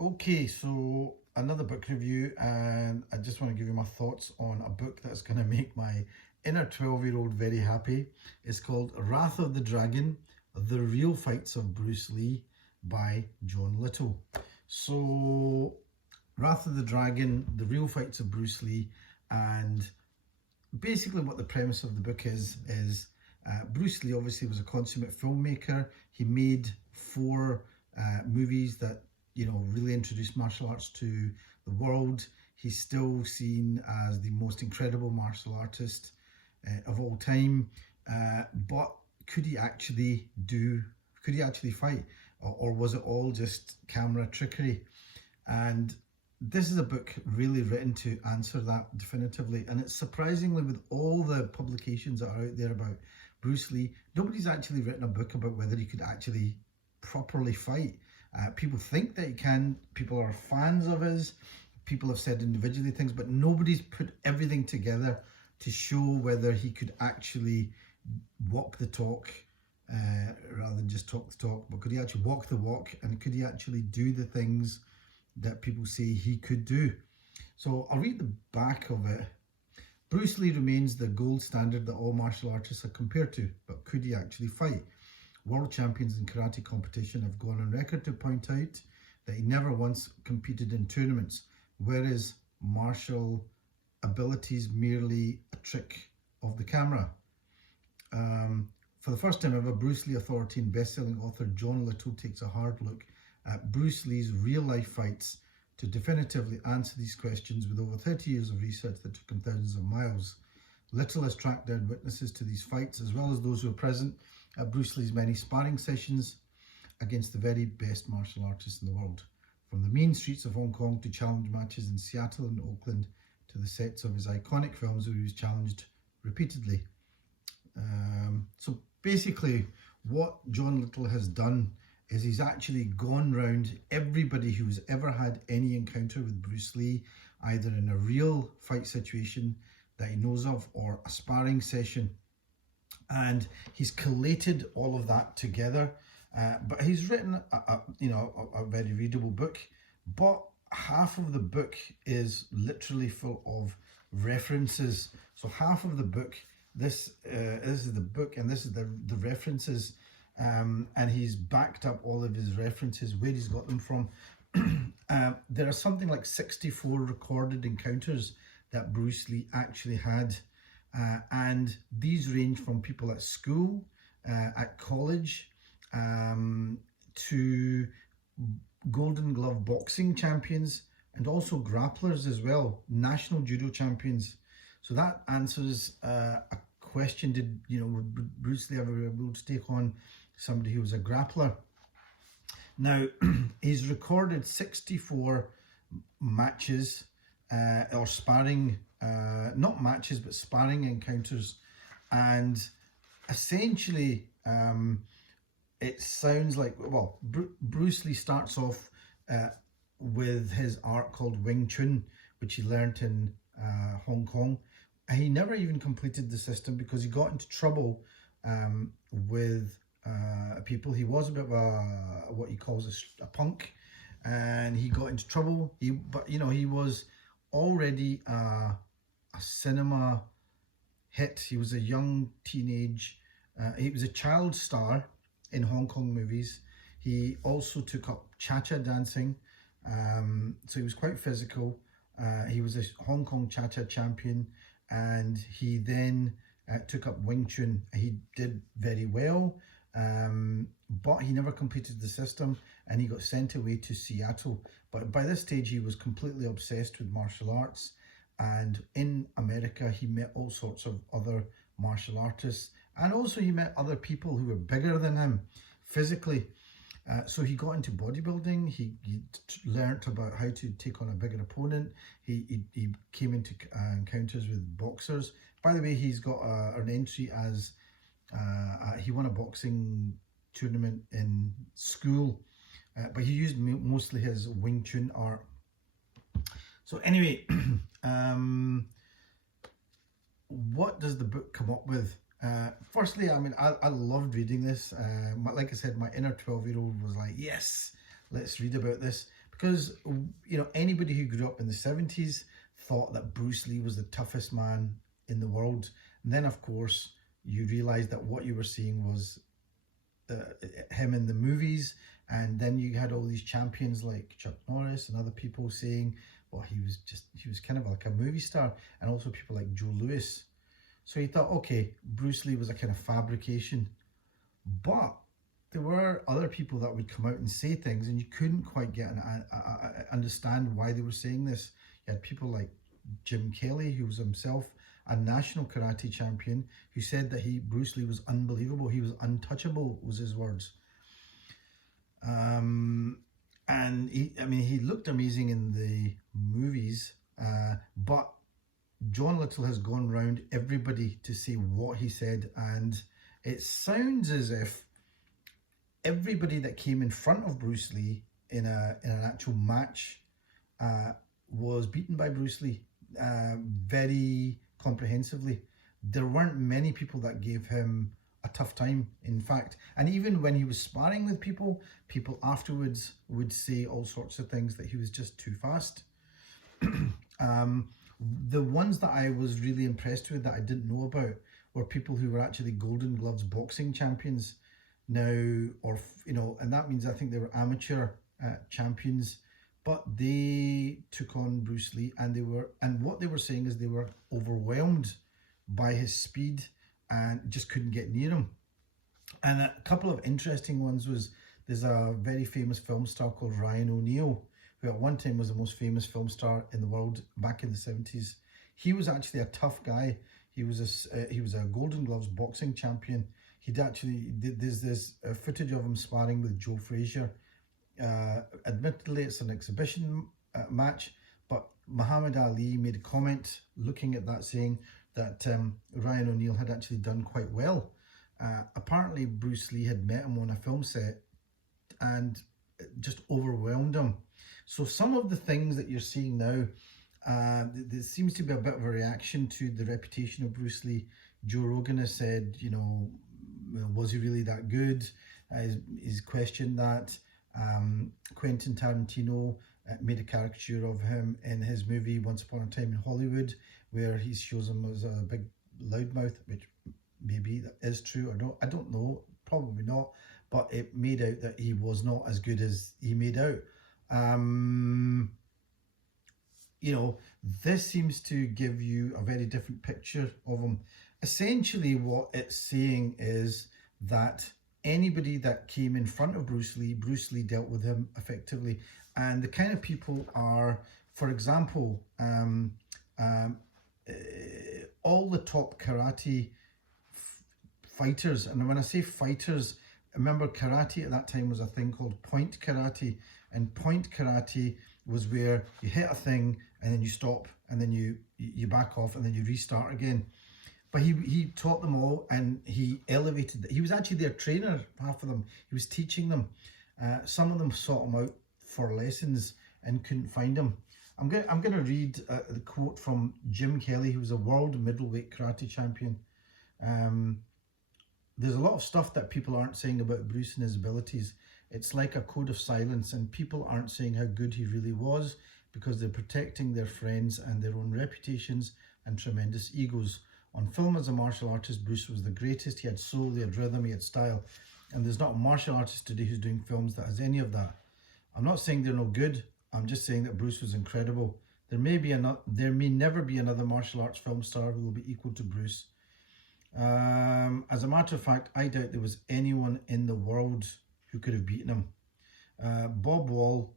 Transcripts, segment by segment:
Okay, so another book review, and I just want to give you my thoughts on a book that's going to make my inner 12-year-old very happy. It's called Wrath of the Dragon, The Real Fights of Bruce Lee by John Little. So, Wrath of the Dragon, The Real Fights of Bruce Lee, and basically what the premise of the book is Bruce Lee obviously was a consummate filmmaker. He made four movies that really introduced martial arts to the world. He's still seen as the most incredible martial artist of all time. But could he actually fight, or was it all just camera trickery? And this is a book really written to answer that definitively. And it's surprisingly, with all the publications that are out there about Bruce Lee, nobody's actually written a book about whether he could actually properly fight. People think that he can, people are fans of his, people have said individually things, but nobody's put everything together to show whether he could actually walk the talk, rather than just talk the talk, but could he actually walk the walk, and could he actually do the things that people say he could do. So I'll read the back of it. Bruce Lee remains the gold standard that all martial artists are compared to, but could he actually fight? World champions in karate competition have gone on record to point out that he never once competed in tournaments, whereas martial abilities merely a trick of the camera. For the first time ever, Bruce Lee authority and best-selling author John Little takes a hard look at Bruce Lee's real-life fights to definitively answer these questions. With over 30 years of research that took him thousands of miles, Little has tracked down witnesses to these fights, as well as those who were present at Bruce Lee's many sparring sessions against the very best martial artists in the world. From the mean streets of Hong Kong to challenge matches in Seattle and Oakland, to the sets of his iconic films where he was challenged repeatedly. So basically what John Little has done is he's actually gone round everybody who's ever had any encounter with Bruce Lee, either in a real fight situation that he knows of or a sparring session, and he's collated all of that together. But he's written a very readable book, but half of the book is literally full of references. So half of the book, this is the book, and this is the references, and he's backed up all of his references, where he's got them from. There are something like 64 recorded encounters that Bruce Lee actually had, and these range from people at school, at college, to Golden Glove boxing champions, and also grapplers as well, national judo champions. So that answers a question: would Bruce Lee ever be able to take on somebody who was a grappler? Now, he's recorded 64 matches, or sparring, not matches, but sparring encounters. And essentially, it sounds like, well, Bruce Lee starts off with his art called Wing Chun, which he learned in Hong Kong. He never even completed the system because he got into trouble with people. He was a bit of what he calls a punk, and he got into trouble. But he was already a cinema hit. He was a young teenage, he was a child star in Hong Kong movies. He also took up cha-cha dancing, so he was quite physical. He was a Hong Kong cha-cha champion, and he then took up Wing Chun. He did very well, but he never completed the system, and he got sent away to Seattle. But by this stage, he was completely obsessed with martial arts, and in America, he met all sorts of other martial artists, and also he met other people who were bigger than him physically. So he got into bodybuilding. He learnt about how to take on a bigger opponent. He came into encounters with boxers. By the way, he's got an entry as he won a boxing tournament in school, but he used mostly his Wing Chun art. So anyway, what does the book come up with? Firstly, I mean, I loved reading this. Like I said, my inner 12-year-old was like, yes, let's read about this, because anybody who grew up in the 70s thought that Bruce Lee was the toughest man in the world. And then, of course, you realize that what you were seeing was him in the movies, and then you had all these champions like Chuck Norris and other people saying, well, he was kind of like a movie star, and also people like Joe Louis. So he thought, okay, Bruce Lee was a kind of fabrication. But there were other people that would come out and say things, and you couldn't quite get understand why they were saying this. You had people like Jim Kelly, who was himself a national karate champion, who said that Bruce Lee was unbelievable. He was untouchable, was his words. And he looked amazing in the movies, but John Little has gone round everybody to say what he said, and it sounds as if everybody that came in front of Bruce Lee in an actual match was beaten by Bruce Lee very comprehensively. There weren't many people that gave him a tough time, in fact. And even when he was sparring with people afterwards would say all sorts of things, that he was just too fast. The ones that I was really impressed with that I didn't know about were people who were actually Golden Gloves boxing champions now, and that means I think they were amateur champions, but they took on Bruce Lee, and what they were saying is they were overwhelmed by his speed and just couldn't get near him. And a couple of interesting ones was, there's a very famous film star called Ryan O'Neal, who at one time was the most famous film star in the world back in the 70s. He was actually a tough guy. He was a Golden Gloves boxing champion. There's this footage of him sparring with Joe Frazier. Admittedly, it's an exhibition match, but Muhammad Ali made a comment looking at that, saying that Ryan O'Neal had actually done quite well. Apparently, Bruce Lee had met him on a film set and just overwhelmed him. So some of the things that you're seeing now, there seems to be a bit of a reaction to the reputation of Bruce Lee. Joe Rogan has said, was he really that good? He's questioned that. Quentin Tarantino made a caricature of him in his movie Once Upon a Time in Hollywood, where he shows him as a big loudmouth, which maybe that is true or not. I don't know, probably not, but it made out that he was not as good as he made out. This seems to give you a very different picture of him. Essentially, what it's saying is that anybody that came in front of Bruce Lee dealt with him effectively. And the kind of people are, for example, all the top karate fighters. And when I say fighters, remember karate at that time was a thing called point karate. And point karate was where you hit a thing and then you stop and then you back off and then you restart again. But he taught them all, and he elevated. He was actually their trainer, half of them. He was teaching them. Some of them sought him out for lessons and couldn't find him. I'm going to read the quote from Jim Kelly, who was a world middleweight karate champion. There's a lot of stuff that people aren't saying about Bruce and his abilities. It's like a code of silence, and people aren't saying how good he really was because they're protecting their friends and their own reputations and tremendous egos. On film as a martial artist, Bruce was the greatest. He had soul, he had rhythm, he had style. And there's not a martial artist today who's doing films that has any of that. I'm not saying they're no good. I'm just saying that Bruce was incredible. There may never be another martial arts film star who will be equal to Bruce. As a matter of fact, I doubt there was anyone in the world who could have beaten him. Bob Wall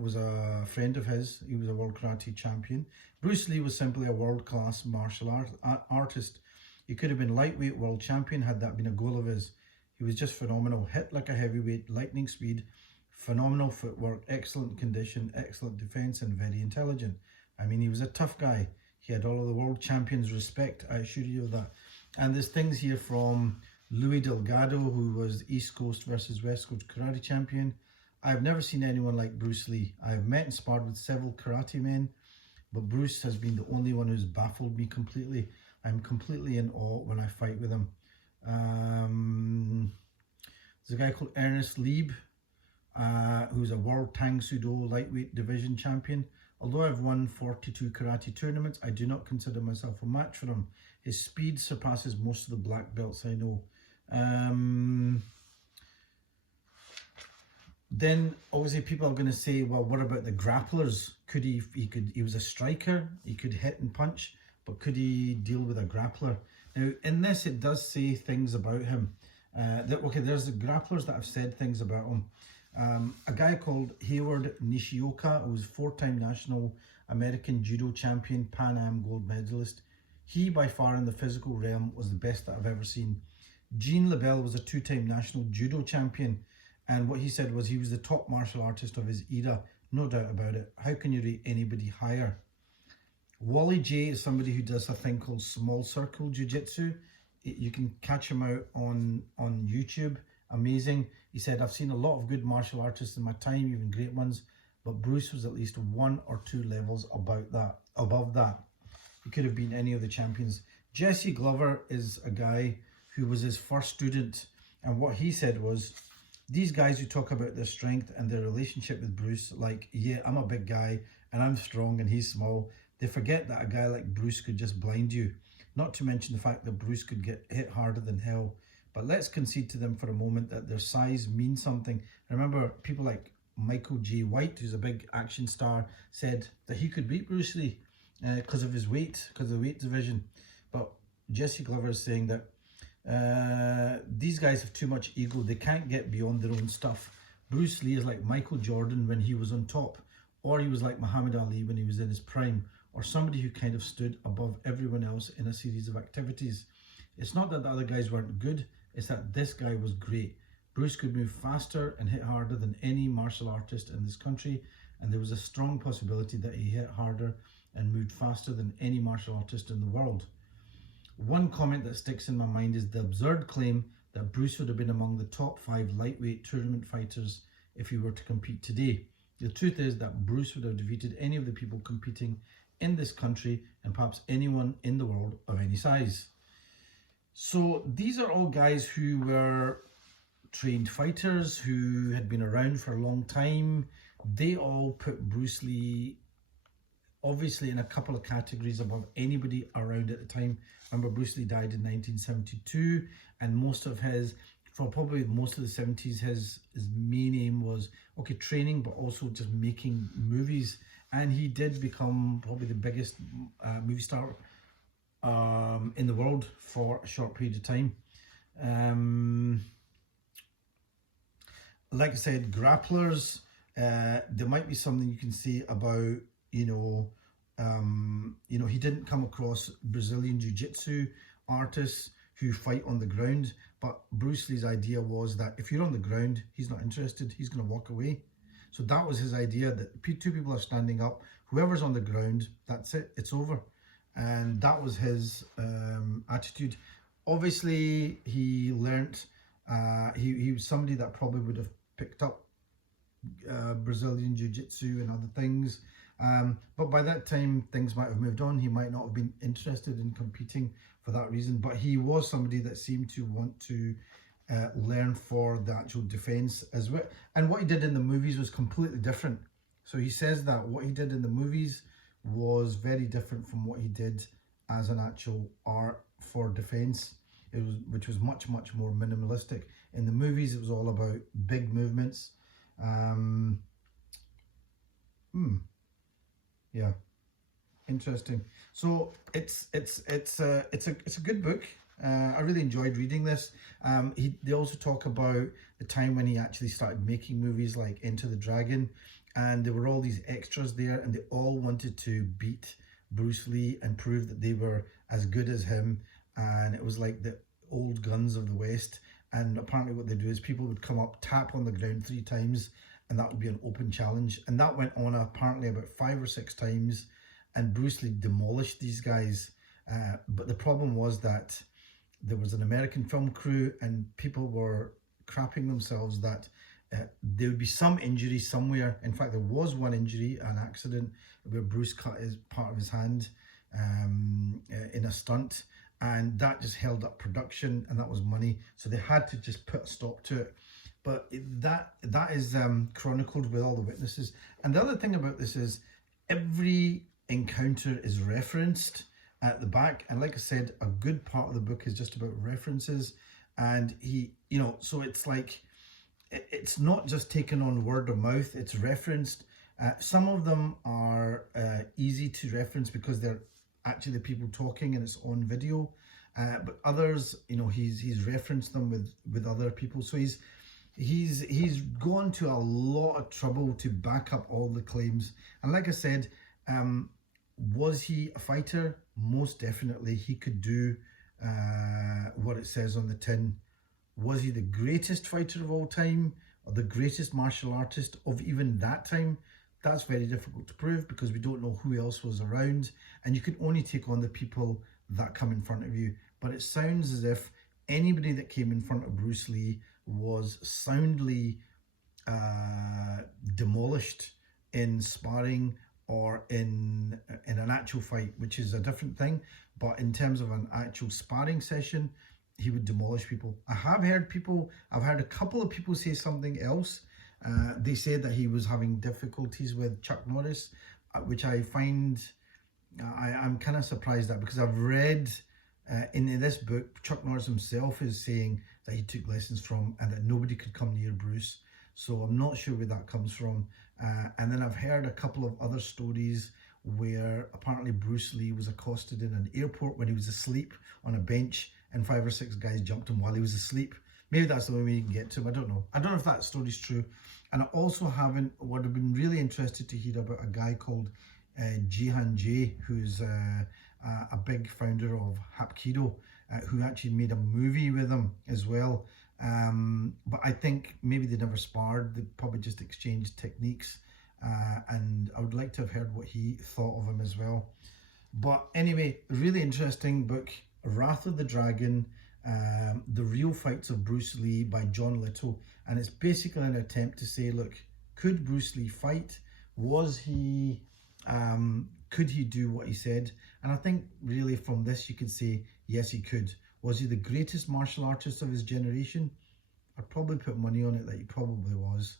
was a friend of his. He was a world karate champion. Bruce Lee was simply a world-class martial artist. He could have been lightweight world champion had that been a goal of his. He was just phenomenal. Hit like a heavyweight, lightning speed, phenomenal footwork, excellent condition, excellent defense, and very intelligent. I mean, he was a tough guy. He had all of the world champions' respect, I assure you of that. And there's things here from Louis Delgado, who was East Coast versus West Coast karate champion. I've never seen anyone like Bruce Lee. I've met and sparred with several karate men, but Bruce has been the only one who's baffled me completely. I'm completely in awe when I fight with him. There's a guy called Ernest Lieb. who's a World Tang Sudo lightweight division champion. Although I've won 42 karate tournaments, I do not consider myself a match for him. His speed surpasses most of the black belts I know. Then obviously people are going to say, well, what about the grapplers? Could he was a striker, he could hit and punch, but could he deal with a grappler? Now in this it does say things about him. There's the grapplers that have said things about him. A guy called Hayward Nishioka, who was 4-time national American judo champion, Pan Am gold medalist. He by far in the physical realm was the best that I've ever seen. Gene LeBell was a 2-time national judo champion, and what he said was he was the top martial artist of his era, no doubt about it. How can you rate anybody higher? Wally J is somebody who does a thing called small circle jiu-jitsu. You can catch him out on YouTube. Amazing. He said, I've seen a lot of good martial artists in my time, even great ones, but Bruce was at least 1 or 2 levels above that. He could have been any of the champions. Jesse Glover is a guy who was his first student, and what he said was, these guys who talk about their strength and their relationship with Bruce, like, yeah, I'm a big guy and I'm strong and he's small, they forget that a guy like Bruce could just blind you. Not to mention the fact that Bruce could get hit harder than hell. But let's concede to them for a moment that their size means something. Remember, people like Michael J. White, who's a big action star, said that he could beat Bruce Lee because of his weight, because of the weight division. But Jesse Glover is saying that these guys have too much ego. They can't get beyond their own stuff. Bruce Lee is like Michael Jordan when he was on top, or he was like Muhammad Ali when he was in his prime, or somebody who kind of stood above everyone else in a series of activities. It's not that the other guys weren't good, it's that this guy was great. Bruce could move faster and hit harder than any martial artist in this country, and there was a strong possibility that he hit harder and moved faster than any martial artist in the world. One comment that sticks in my mind is the absurd claim that Bruce would have been among the top 5 lightweight tournament fighters if he were to compete today. The truth is that Bruce would have defeated any of the people competing in this country and perhaps anyone in the world of any size. So these are all guys who were trained fighters, who had been around for a long time. They all put Bruce Lee obviously in a couple of categories above anybody around at the time. Remember, Bruce Lee died in 1972, and for probably most of the 70s, his main aim was, training, but also just making movies. And he did become probably the biggest movie star in the world for a short period of time. Like I said, grapplers, there might be something you can say about, he didn't come across Brazilian jiu-jitsu artists who fight on the ground, but Bruce Lee's idea was that if you're on the ground, he's not interested, he's going to walk away. So that was his idea, that 2 people are standing up, whoever's on the ground, that's it, it's over. And that was his attitude. Obviously, he learnt, he was somebody that probably would have picked up Brazilian Jiu-Jitsu and other things. But by that time, things might have moved on. He might not have been interested in competing for that reason. But he was somebody that seemed to want to learn for the actual defense as well. And what he did in the movies was completely different. So he says that what he did in the movies was very different from what he did as an actual art for defense, which was much, much more minimalistic. In the movies, it was all about big movements. Yeah, interesting. So it's a good book. I really enjoyed reading this. They also talk about the time when he actually started making movies like Enter the Dragon, and there were all these extras there, and they all wanted to beat Bruce Lee and prove that they were as good as him. And it was like the old guns of the West. And apparently what they do is people would come up, tap on the ground 3 times, and that would be an open challenge. And that went on apparently about 5 or 6 times, and Bruce Lee demolished these guys. But the problem was that there was an American film crew, and people were crapping themselves that there would be some injury somewhere. In fact, there was one injury, an accident where Bruce cut part of his hand in a stunt, and that just held up production, and that was money. So they had to just put a stop to it. But that is chronicled with all the witnesses. And the other thing about this is every encounter is referenced at the back. And like I said, a good part of the book is just about references. And he, so it's like, it's not just taken on word of mouth, it's referenced. Some of them are easy to reference because they're actually the people talking and it's on video. But others, he's referenced them with other people. So he's gone to a lot of trouble to back up all the claims. And like I said, was he a fighter? Most definitely. He could do what it says on the tin. Was he the greatest fighter of all time or the greatest martial artist of even that time? That's very difficult to prove because we don't know who else was around, and you can only take on the people that come in front of you. But it sounds as if anybody that came in front of Bruce Lee was soundly demolished in sparring or in an actual fight, which is a different thing. But in terms of an actual sparring session, he would demolish people. I've heard a couple of people say something else. They said that he was having difficulties with Chuck Norris, which I find, I'm kind of surprised at, because I've read in this book, Chuck Norris himself is saying that he took lessons from and that nobody could come near Bruce. So I'm not sure where that comes from. And then I've heard a couple of other stories where apparently Bruce Lee was accosted in an airport when he was asleep on a bench, and 5 or 6 guys jumped him while he was asleep. Maybe that's the only way you can get to him. I don't know. I don't know if that story's true. And I also would have been really interested to hear about a guy called Jihan Jay, who's a big founder of Hapkido, who actually made a movie with him as well. But I think maybe they never sparred. They probably just exchanged techniques. And I would like to have heard what he thought of him as well. But anyway, really interesting book, Wrath of the Dragon, The Real Fights of Bruce Lee by John Little. And it's basically an attempt to say, look, could Bruce Lee fight? Was he, could he do what he said? And I think really from this you can say, yes, he could. Was he the greatest martial artist of his generation? I'd probably put money on it that he probably was.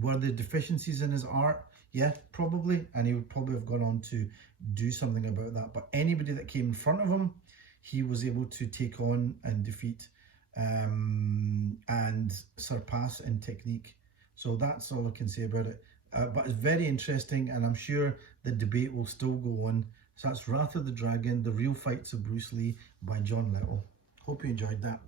Were there deficiencies in his art? Yeah, probably. And he would probably have gone on to do something about that. But anybody that came in front of him, he was able to take on and defeat and surpass in technique. So that's all I can say about it. But it's very interesting, and I'm sure the debate will still go on. So that's Wrath of the Dragon, The Real Fights of Bruce Lee by John Little. Hope you enjoyed that.